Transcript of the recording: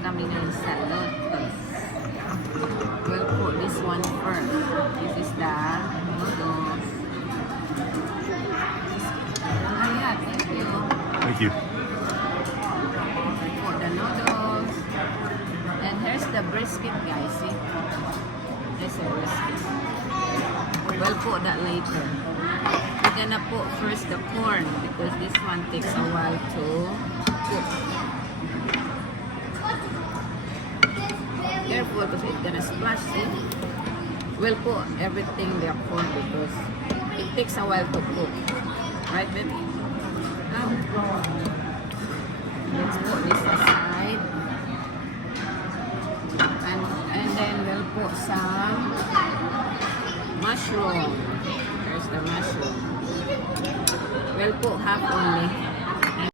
kami ngayon sa Lotus. We'll put this one first. This is the noodles. Yeah, thank you. Thank you. For the noodles. And here's the brisket, guys. See? There's a brisket. We'll put that later. We're gonna put first the corn because this one takes a while to cook. Careful because it's gonna splash. See? We'll put everything the corn because it takes a while to cook. Right, baby? Now, let's put this aside. And then we'll put some mushroom. There's the mushroom. We'll put half only.